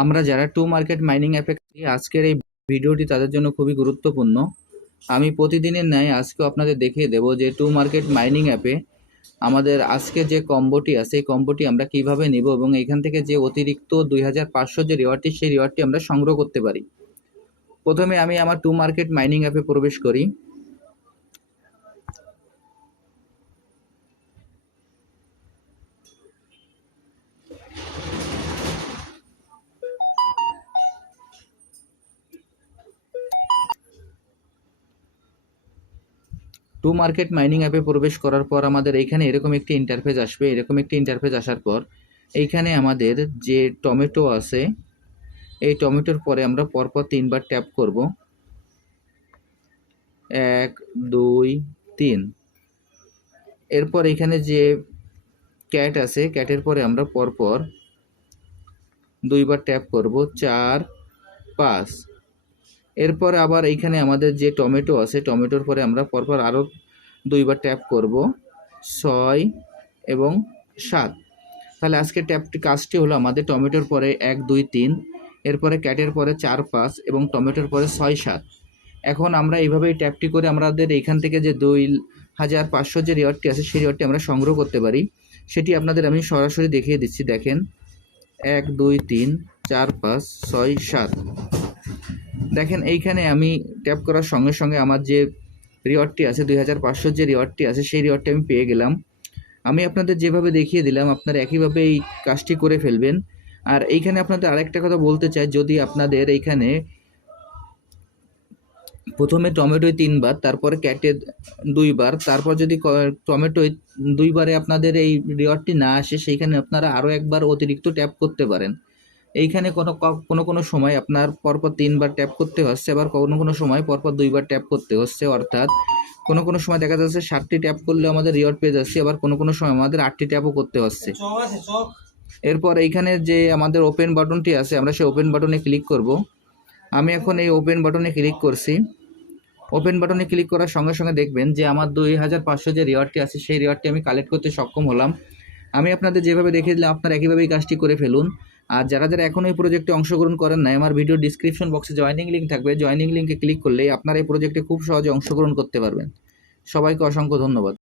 আমরা যারা to market mining অ্যাপে করি, আজকের এই ভিডিওটি তাদের জন্য খুবই গুরুত্বপূর্ণ। আমি প্রতিদিনের ন্যায় আজকেও আপনাদের দেখিয়ে দেব যে টু মার্কেট মাইনিং অ্যাপে আমাদের আজকে যে কম্বোটি আছে এই কম্বোটি আমরা কীভাবে নিব এবং এখান থেকে যে অতিরিক্ত দুই হাজার পাঁচশো যে রিওয়ার্ডটি সেই রিওয়ার্ডটি আমরা সংগ্রহ করতে পারি। প্রথমে আমি আমার টু মার্কেট মাইনিং অ্যাপে প্রবেশ করি। টু মার্কেট মাইনিং অ্যাপে প্রবেশ করার পর আমাদের এইখানে এরকম একটি ইন্টারফেস আসবে। এরকম একটি ইন্টারফেস আসার পর এইখানে আমাদের যে টমেটো আছে, এই টমেটোর পরে আমরা পরপর তিনবার ট্যাপ করব। এক, দুই, তিন। এরপর এখানে যে ক্যাট আছে ক্যাটের পরে আমরা পরপর দুইবার ট্যাপ করব। চার, পাঁচ। এরপর আবার এইখানে আমাদের যে টমেটো আছে, টমেটোর পরে আমরা পরপর আরও দুইবার ট্যাপ করব। ছয় এবং সাত। তাহলে আজকে ট্যাপটি কাজটি হলো আমাদের টমেটোর পরে এক, দুই, তিন, এরপরে ক্যাটের পরে চার, পাঁচ এবং টমেটোর পরে ছয়, সাত। এখন আমরা এইভাবেই ট্যাপটি করে আমাদের এইখান থেকে যে দুই হাজার পাঁচশো যে রিওয়ার্ডটি আছে, সেই রিওয়ার্ডটি আমরা সংগ্রহ করতে পারি। সেটি আপনাদের আমি সরাসরি দেখিয়ে দিচ্ছি, দেখেন। এক, দুই, তিন, চার, পাঁচ, ছয়, সাত। দেখেন এইখানে আমি ট্যাপ করার সঙ্গে সঙ্গে আমার যে রিওয়ার্ডটি আছে, দুই হাজার পাঁচশোর যে রিওয়ার্ডটি আছে, সেই রিওয়ার্ডটি আমি পেয়ে গেলাম। আমি আপনাদের যেভাবে দেখিয়ে দিলাম, আপনারা একইভাবে এই কাজটি করে ফেলবেন। আর এইখানে আপনাদের আরেকটা কথা বলতে চাই, যদি আপনাদের এইখানে প্রথমে টমেটোয় তিনবার, তারপরে ক্যাটে দুইবার, তারপর যদি টমেটোয় দুইবারে আপনাদের এই রিওয়ার্ডটি না আসে, সেইখানে আপনারা আরও একবার অতিরিক্ত ট্যাপ করতে পারেন। এইখানে কোনো কোনো কোনো সময় আপনার পরপর তিনবার ট্যাপ করতে হচ্ছে আবার কোনো কোনো সময় পরপর দুইবার ট্যাপ করতে হচ্ছে অর্থাৎ কোনো কোনো সময় দেখা যাচ্ছে সাতটি ট্যাপ করলে আমাদের রিওয়ার্ড পেয়ে যাচ্ছে আবার কোনো কোনো সময় আমাদের আটটি ট্যাপও করতে হচ্ছে। এরপর এইখানে যে আমাদের ওপেন বাটনটি আছে আমরা সেই ওপেন বাটনে ক্লিক করব। আমি এখন এই ওপেন বাটনে ক্লিক করছি। ওপেন বাটনে ক্লিক করার সঙ্গে সঙ্গে দেখবেন যে আমার দুই হাজার পাঁচশো যে রিওয়ার্ডটি আছে সেই রিওয়ার্ডটি আমি কালেক্ট করতে সক্ষম হলাম। আমি আপনাদের যেভাবে দেখিয়ে দিলাম আপনারা একইভাবেই কাজটি করে ফেলুন। আর যারা যারা এখনও এই প্রজেক্টে অংশগ্রহণ করেন নাই, আমার ভিডিও ডিসক্রিপশন বক্সে জয়নিং লিঙ্ক থাকবে। জয়নিং লিঙ্কে ক্লিক করলে আপনারা এই প্রজেক্টে খুব সহজে অংশগ্রহণ করতে পারবেন। সবাইকে অসংখ্য ধন্যবাদ।